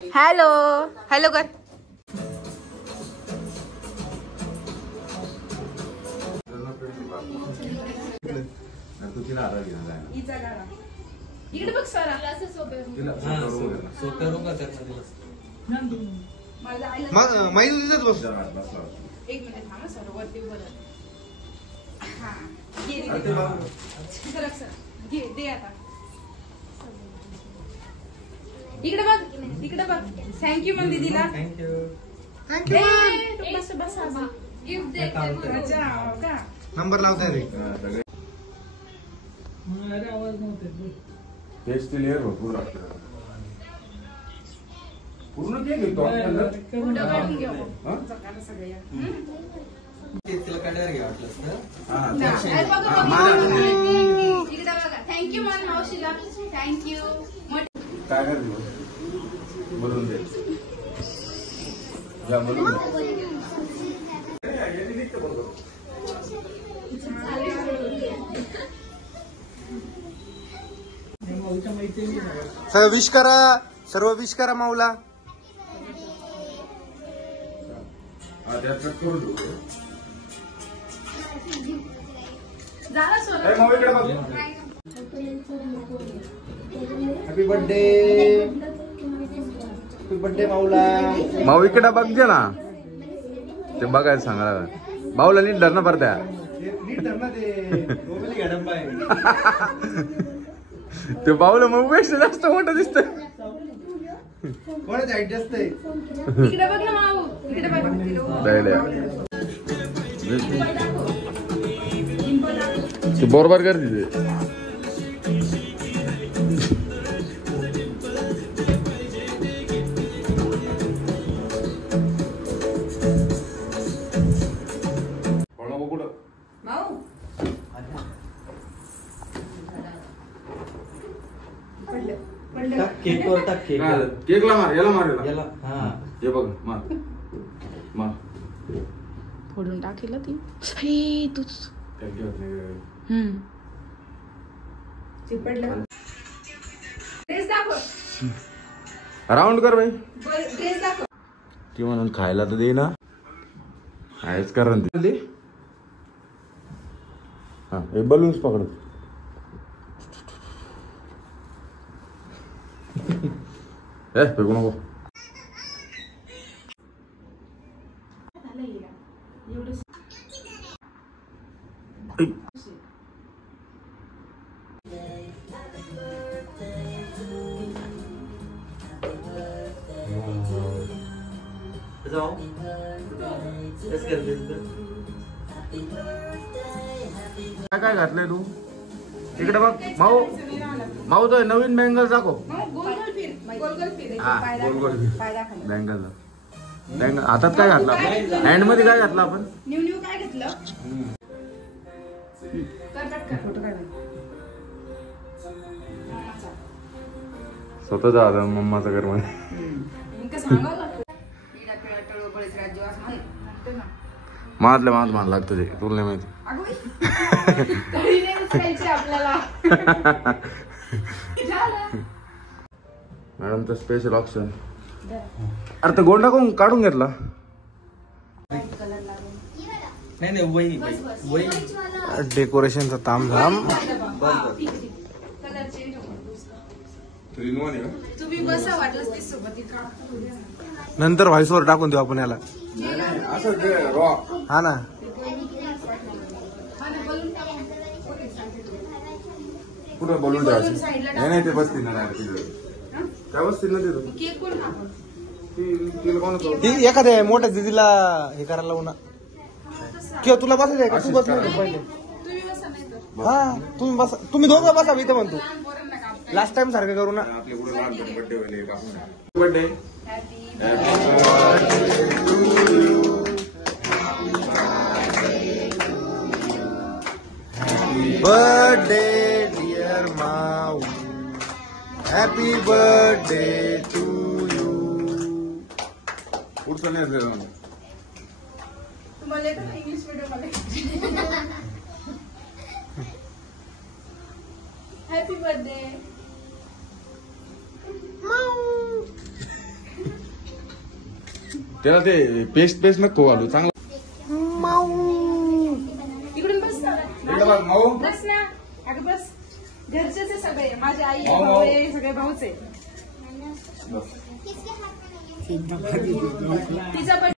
Hello hello कर. इकडे बघ सर एक मिनिट थांबा सर वरती बोला. हा घे दे आता. इकडे बघ इकडे बघ. थँक्यू म्हण दीदीला. थँक्यू बस बस गिफ्ट दे. का नंबर लावताय रे. आवाज नव्हते टेस्ट क्लियर भरपूर लागतं. पूर्ण केक घेतो थँक्यू मन मावशीला. थँक्यू. काय करतो बोलून दे. बोलून सर्व विश करा. सर्व विश करा माऊला. Happy birthday. हॅपी बर्थडे माऊला. माऊ इकडे बघते ना. ते बघायला सांगा भाऊला नीट धरणं पडत्या. ते बाऊला मग पेक्षा जास्त मोठं दिसत. कोणाच हाईट जास्त आहे. इकडे बघ ना माऊ. इकडे बघ. ते बरोबर कर तिथे. केकवर टाक. केकला मार. याला मार. याला हा हे बघ मार मार. फोडून टाकेल ती. तूच राऊंड कर बाई. ड्रेस दाखव. ती म्हणून खायला तर दे ना. आहेच कारण ते. हा हे बलून्स पकड. फेकू नको. काय काय घातलंय तू. इकडे बघ माऊ. माऊ तो नवीन बँगल दाखव. बँगल बँगल हातात काय घातलं. हँड मध्ये काय घातलं आपण. न्यू न्यू काय घेतलं. फोटो काढ. स्वतःचा आला मम्माचा घर मध्ये. मातल्या मात मान लागतं ते. तुला नाही माहिती. आपल्याला मॅडमचं स्पेशल ऑप्शन. अरे तर गोंडा कोण काढून घेतला. नाही वही डेकोरेशनचा तामझाम. तुम्ही बसा वाटलं ती सोबत. नंतर व्हॉइसवर टाकून देऊ आपण याला. हा ना. कुठं बोलून ठेवायचं. नाही ते बसतील ना. त्या बसतील ना तिथं. केक कोण ती एखाद्या मोठ्या दिदीला हे करायला लावू ना. किंवा तुला बसायचं का. तू बस नाही पहिले. तुम्ही बसा नाही तर. हा तुम्ही बसा. तुम्ही दोघं बसा. मी तर म्हणतो लास्ट टाइम सारखं करू ना. Birthday. Birthday dear Mau. Happy birthday to you. पुढचं नाही असलं. तुम्हाला इंग्लिश मीडियम मध्ये. Happy birthday. त्याला ते पेस्ट नको घालू चांगलं. इकडून बस ना. इकडे बघ माऊ. बस ना. अगं बस. घरचेच आहे सगळे. माझी आई भाऊ, भाऊ भाऊ. आहे, सगळे भाऊच आहे. बस. तिचा पण